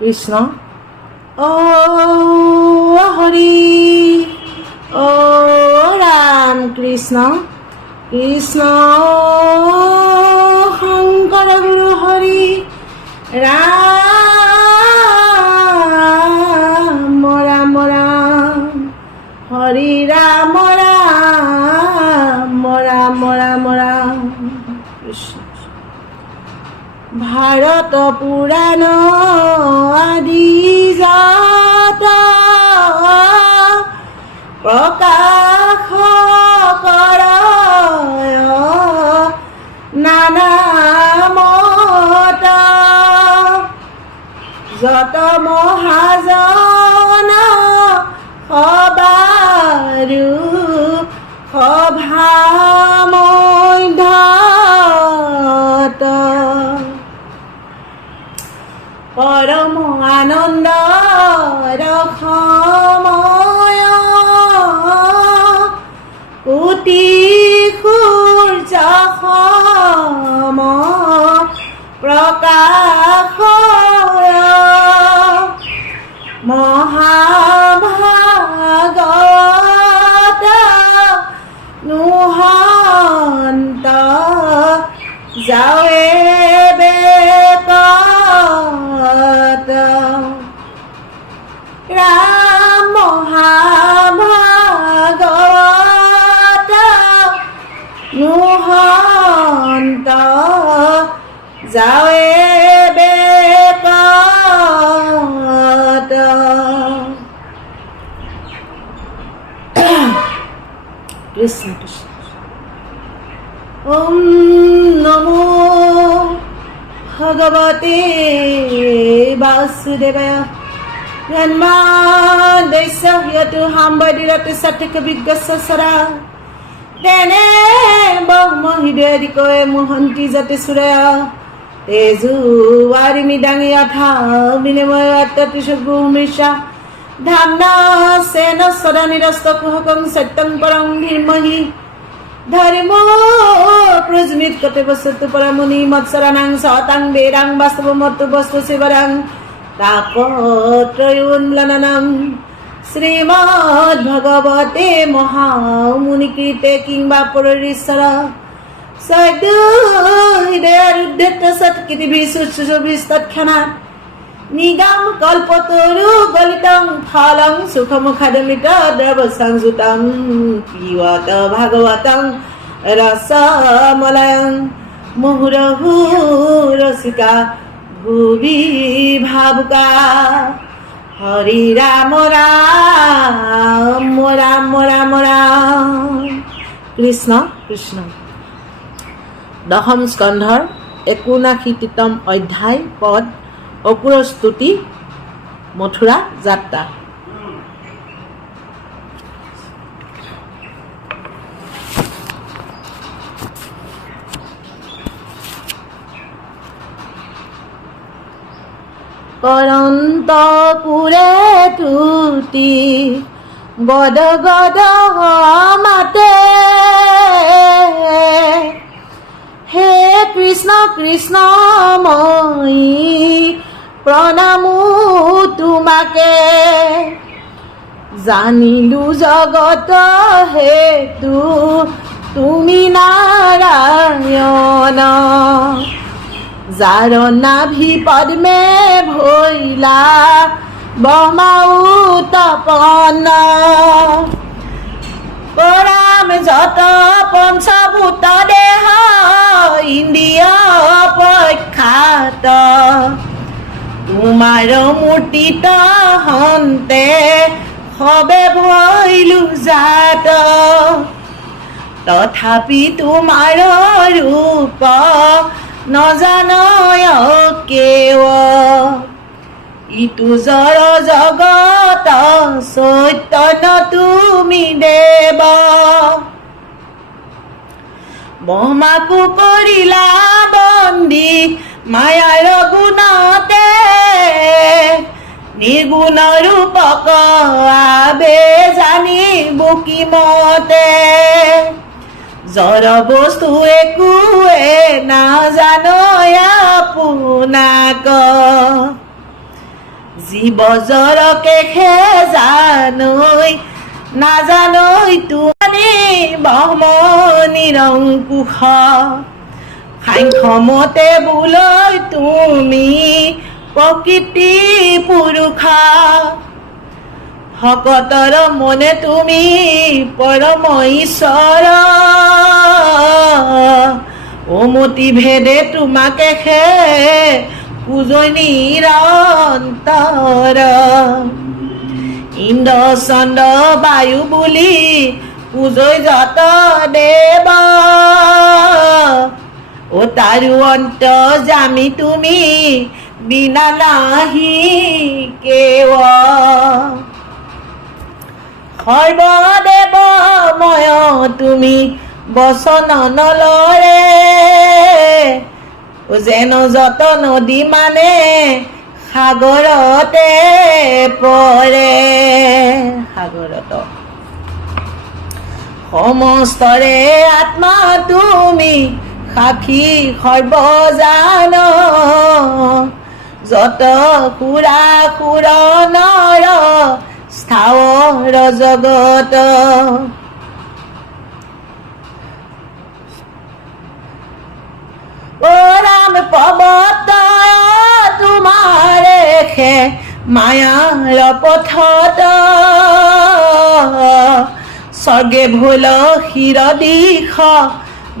কৃষ্ণ ও হৰি ও ৰাম কৃষ্ণ কৃষ্ণ শংকৰ গুৰু হৰি ৰাম ৰাম ৰাম হৰি ৰাম ৰাম ৰাম ৰাম ৰাম কৃষ্ণ ভাৰত পুৰাণ আদি জাত প্ৰকাশ কৰ নানা মত যত মহাজন সবাৰু সভা মধ্যত পৰম আনন্দ ৰসময় কোটি সূৰ্য সম প্ৰকাশ মহাভাগত নুহন্ত যাৱে ৰাম মহাভাগৱত নুহন্ত যাৱে বেকত কৃষ্ণ কৃষ্ণ ওম নমো ভগৱতে বাসুদেৱায় জন্মাদস্য হ্যতু হাম্বদিৰতু সঠিক বিজ্ঞস্বৰা তেনে ব্ৰহ্ম হৃদয়দিকৈ মোহন্তি যাতে চুৰয়া তেজু আৰিমি দাঙি অথা বিনিময় অত্যতিশু মৃষা ধাম্না সেন সদা নিৰস্ত কুহকং সত্যং পৰং ধীমহি ধৰ্ম প্ৰজ্মিত কতে বস্তু পৰমুনি মৎসৰানাং সতাং বেদাং বাস্তৱমত্তু বস্তু শিৱৰাং তাপত্ৰয়োন্মলননম শ্ৰীমদ্ ভগৱতে মহামুনিকৃতে কিংবা পৰৰীশ্বৰ সদ্য হৃদয়াৰুদ্ধত সৎকৃতিভিः শুশ্ৰূষাভিস্তৎক্ষণাৎ নিগম কল্পতৰু গলিতং ফলং সুখমুখাদমিত দ্ৰৱসংযুতং পিবত ভাগৱতং ৰসমলয়ং মুহুৰহু ৰসিকা ভুবি ভাবুকা হৰি ৰাম ৰাম ৰাম ৰাম ৰাম কৃষ্ণ কৃষ্ণ দশম স্কন্ধৰ ৭৯তম অধ্যায় পদ অপুৰ স্তুতি মথুৰা যাত্ৰা কৰন্তপুৰে তুতি গদ গদ মাতে হে কৃষ্ণ কৃষ্ণ মই প্ৰণামো তোমাকে জানিলো জগত হেতু তুমি নাৰায়ণ যাৰ নাভি পদ্মে ভৈলা ব্ৰহ্মাউতপন পৰাম যত পঞ্চভূত দেহ ইন্দ্ৰিয় প্ৰখ্যাত তোমাৰ মূৰ্তিত হন্তে সবে ভৈলো জাত তথাপি তোমাৰ ৰূপ নজানয় কেৱ ইটো জড় জগত চৈতন্য তুমি দেৱ ব্ৰহ্মাকো কৰিলা বন্দী মায়াৰ গুণতে নিৰ্গুণ ৰূপক আবে জানিব কি মতে জড় বস্তু একোৱে নাজানো আপোনাক জীৱ জৰকে জানৈ নাজানৈ তুমি ব্ৰহ্ম নিৰংকুশ সাংখ্যমতে বোলৈ তুমি প্ৰকৃতি পুৰুষ ভকতৰ মনে তুমি পৰম ঈশ্বৰ অমতি ভেদে তোমাকে পূজৈ নিৰন্তৰ ইন্দ্ৰ চন্দ্ৰ বায়ু বুলি পূজৈ যত দেৱ ও তাৰো অন্ত জামি তুমি বিনা নাহি কেৱ সৰ্বদেৱময় তুমি বচন নলৰে যেন যত নদী মানে সাগৰতে পৰে সাগৰত সমস্তৰে আত্মা তুমি সাক্ষী সৰ্বজান যত সুৰা সুৰ নৰ স্থাৱৰ জগত ও ৰাম পৱত তোমাৰে মায়াৰ পথত স্বৰ্গে ভোল শিৰ দিশ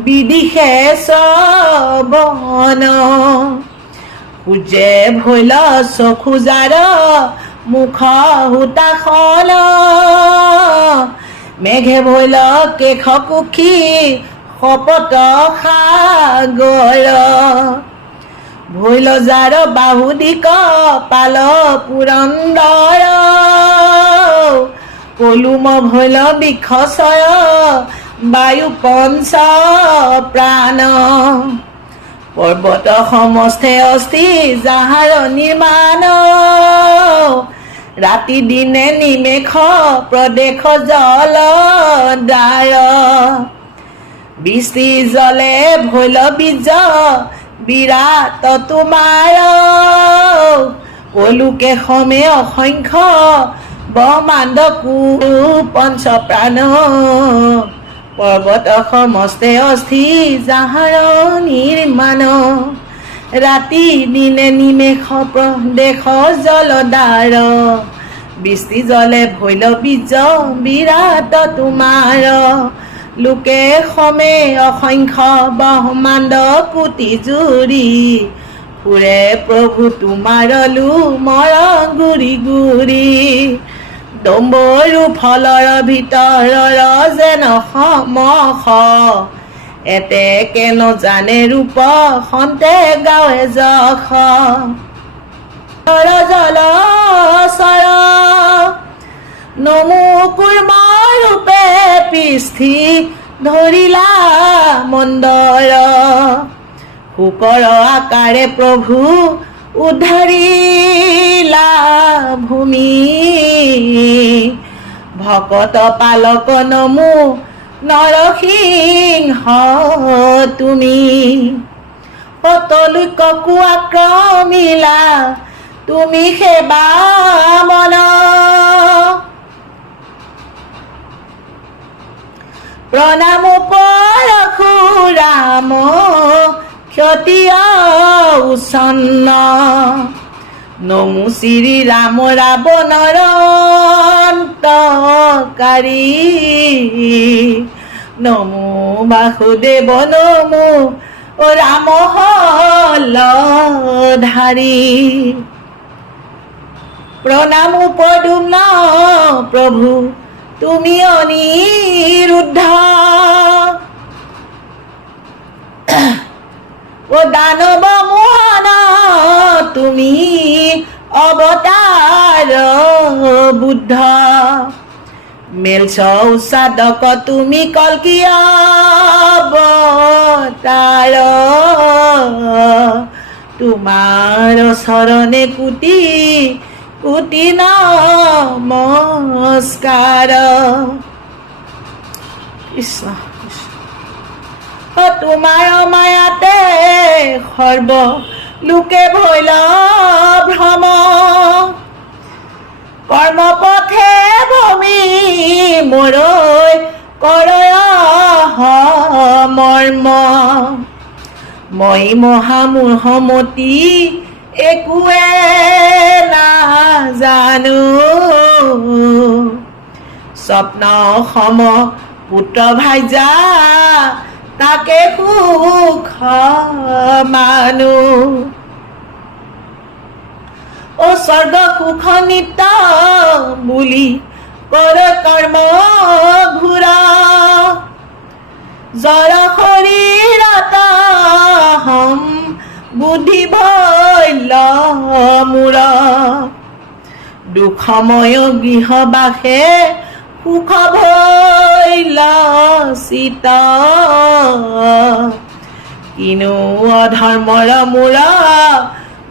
বিদিশে শ্ৰৱণ সূৰ্যে ভৈল চকু জাৰ মুখ হুতাশল মেঘে ভৈল কেশ কুক্ষি শপত সাগৰ ভৈল জাৰ বাহুদিক পাল পুৰন্দৰ কলুম ভৈল বিক্ষচয় বায়ু পঞ্চ প্ৰাণ পৰ্বত সমস্তে অস্থি যাহাৰ নিৰ্মাণ ৰাতি দিনে নিমেষ প্ৰদেশ জল দায় বৃষ্টি জলে ভৈল বীজ বিৰাট তোমাৰ কলুকে সমে অসংখ্য ব্ৰহ্মাণ্ড কুৰু পঞ্চ প্ৰাণ পৰ্বত সমস্তে অস্থি যাহাৰ নিৰ্মাণ ৰাতি দিনে নিমেষ প্ৰদেশ জলধাৰ বৃষ্টি জলে ভৈল বীজ বিৰাট তোমাৰ লোকে সমে অসংখ্য ব্ৰহ্মাণ্ড কোটি জুৰি ফুৰে প্ৰভু তোমাৰ মৰ গুৰি গুৰি দম্বৰু ফলৰ ভিতৰৰ যেন সমখ এতে কেন জানে ৰূপ সন্তে গাৱে যখ জল চৰ নমো কুৰ্ম ৰূপে পৃষ্ঠি ধৰিলা মন্দৰ শুকৰ আকাৰে প্ৰভু উদ্ধাৰিলা ভূমি ভকত পালক নমো নৰসিংহ তুমি পতলুককো আক্ৰমিলা তুমি সেৱা মন প্ৰণাম পৰশু ৰাম ক্ষতি উচ্ছন্ন নমো শ্ৰী ৰাম ৰাৱণৰ অন্তকাৰী নমো বাসুদেৱ নমো ৰাম হলধাৰী প্ৰণাম পদুম্ন প্ৰভু তুমি অনিৰুদ্ধ ও দানৱ মোহন তুমি অৱতাৰ বুদ্ধ মেলছ উৎসাদক তুমি কল্কি অৱতাৰ তোমাৰ চৰণে কোটি কোটি নমস্কাৰ কৃষ্ণ তোমাৰ মায়াতে সৰ্ব লোকে ভৈল ভ্ৰম কৰ্মপথে ভূমি মোৰৈ কৰয় মৰ্ম মই মহামূঢ়মতি একোৱে নাজানো স্বপ্ন সম পুত্ৰ ভাইজা তাকে সুখ মানো ও স্বৰ্গ সুখ নিত্য বুলি কৰ কৰ্ম ঘূৰা জড় শৰীৰত হম বুদ্ধি ভৈল মূৰ দুখময় গৃহবাসে সুখ ভৈল চিত কিনো অধৰ্মৰ মূৰ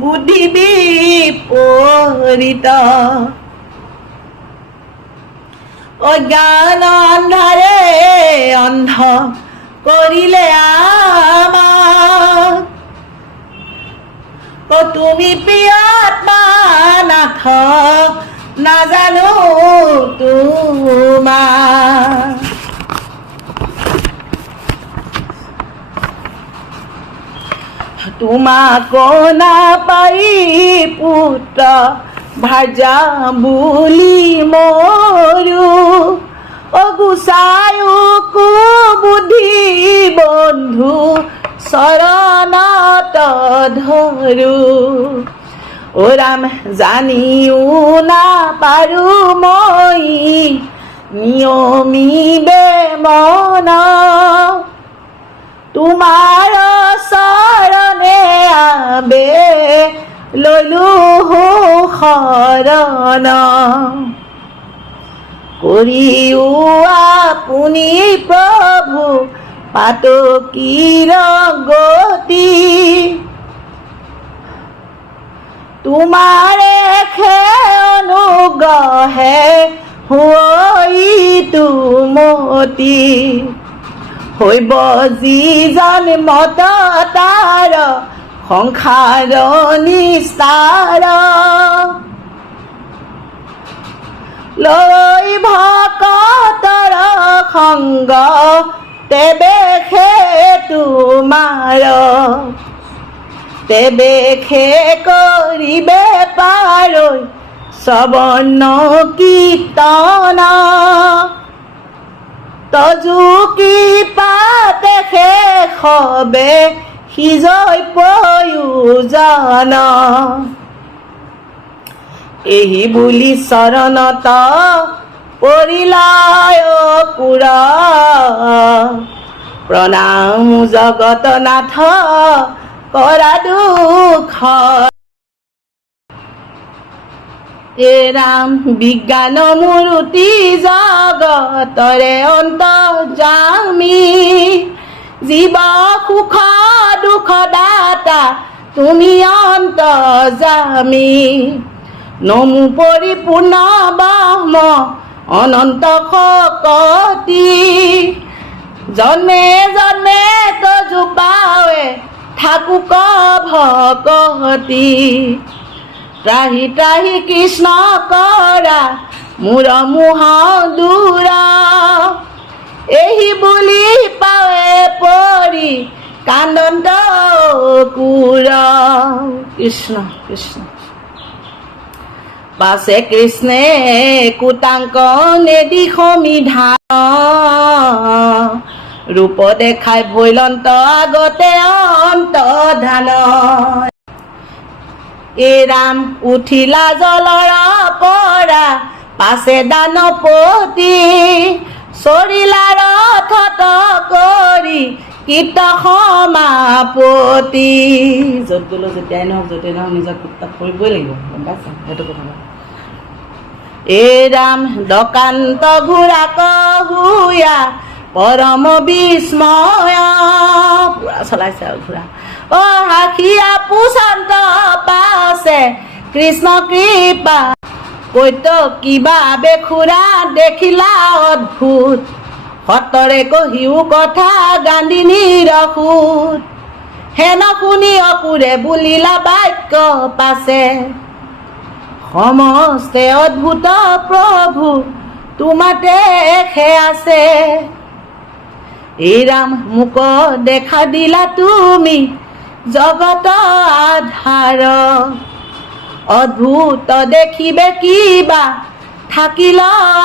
বুদ্ধি বিপৰীত অজ্ঞান অন্ধাৰে অন্ধ কৰিলে আমাক তুমি প্ৰিয়াত্মা নাথ নাজানো তোমাক তোমাক নাপাই পুত্ৰ ভাজা বুলি মৰো অগুচায়ো কুবুদ্ধি বন্ধু চৰণত ধৰো অ ৰাম জানিও নাপাৰো মই নিয়মিবে মন তোমাৰ চৰণে আবে ললো শৰণ কৰিও আপুনি প্ৰভু পাতকীৰ গতি তোমাৰে অনুগ্ৰহে হৈ তুমতি হৈব যিজন মত তাৰ সংসাৰ নিস্তাৰ লৈ ভকতৰ সংগ তেবে খে তোমাৰ তেবে খে কৰিবে পাৰৈ শ্ৰৱণ কীৰ্তন তজু কৃপাতে শেষবে সিজৈ প্ৰয়োজন এই বুলি চৰণত পৰিলায় পুৰ প্ৰণাম জগতনাথ কৰা দুখ হে ৰাম বিজ্ঞান মূৰ্তি জগতৰে অন্তৰ্যামী জীৱ সুখ দুখ দাতা তুমি অন্তৰ্যামী নমো পৰিপূৰ্ণ ব্ৰহ্ম অনন্ত শক্তি জন্মে জন্মে তজু পাৱে থাকুক ভকতি ত্ৰাহি ত্ৰাহি কৃষ্ণ কৰা মোৰ মোহ দূৰ এই বুলি পাৱে পৰি কানন্দ কুৰ কৃষ্ণ কৃষ্ণ পাছে কৃষ্ণে কুটাংকনে দিশমিধান ৰূপ দেখাই ভৈলন্ত আগতে অন্তৰ্ধান এ ৰাম উঠিলা জলৰ পৰা পাছে দানপতি চৰিলা ৰথত কৰি কীৰ্ত সমাপতি য'ত গ'লো যেতিয়াই নহওক য'তেই নহওক নিজৰ কীৰ্তন কৰিবই লাগিব গম পাইছা সেইটো কথা এ ৰাম দকান্ত ঘোঁৰা কহুয়া পৰম বিস্ময় পুৰা চলাইছে আৰু ঘোঁৰা অ হাখিয়া পুচন্ত পাছে কৃষ্ণ কৃপা কৈত কিবা বেখুৰা দেখিলা অদ্ভুত সতৰে কহিও কথা গান্ধিনীৰ সুত হেন শুনি অকুৰে বুলিলা বাক্য পাছে সমস্তে অদ্ভুত প্ৰভু তোমাতে আছে। এই ৰাম মোক দেখা দিলা তুমি জগত আধাৰ, অদ্ভুত দেখিবে কিবা থাকিল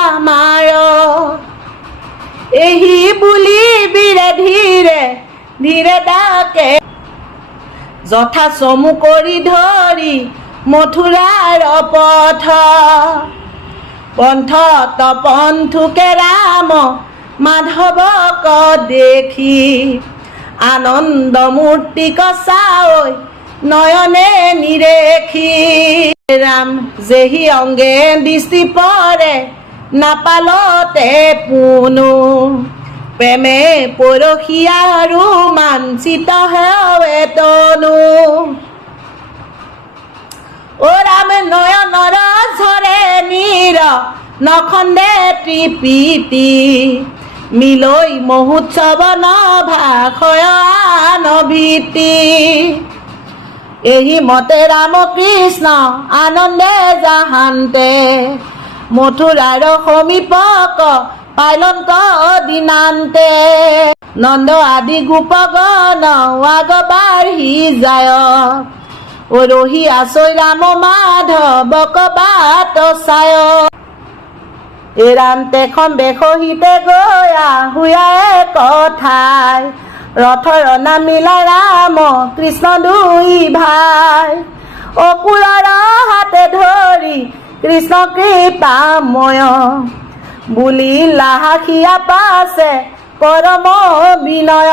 আমাৰ। এহি বুলি বীৰে ধীৰে ধীৰে ডাকে, যথা চমু কৰি ধৰি মথুৰাৰ পথ। পন্থত পন্থুকে ৰাম মাধৱক দেখি, আনন্দ মূৰ্তিক চাই নয়নে নিৰেখি। ৰাম যেহি অংগে দৃষ্টি পৰে নাপালতে পুনু, প্ৰেমে পৰশিয়া ৰোমাঞ্চিত হেৱে তনু। অ ৰাম নয়নৰ ঝৰে নীৰ নখন্দে ত্ৰিপিতি, মিলৈ মহোৎসৱ নভাষয় আন ভীতি। এহি মতে ৰাম কৃষ্ণ আনন্দে জাহান্তে, মথুৰাৰ সমীপক পাইলন্ত দিনান্তে। নন্দ আদি গোপগণ আগ বাঢ়ি যায়, ৰহি আছৈ ৰাম মাধৱক বাট চায়। এই ৰাম তেখন বেশহিতে গয়া হুয়ায়ে কথাই, ৰথৰ নামিলা ৰাম কৃষ্ণ দুই ভাই। অকুৰৰ হাতে ধৰি কৃষ্ণ কৃপাময়, বুলিলা হাসিয়া পাছে পৰম বিনয়।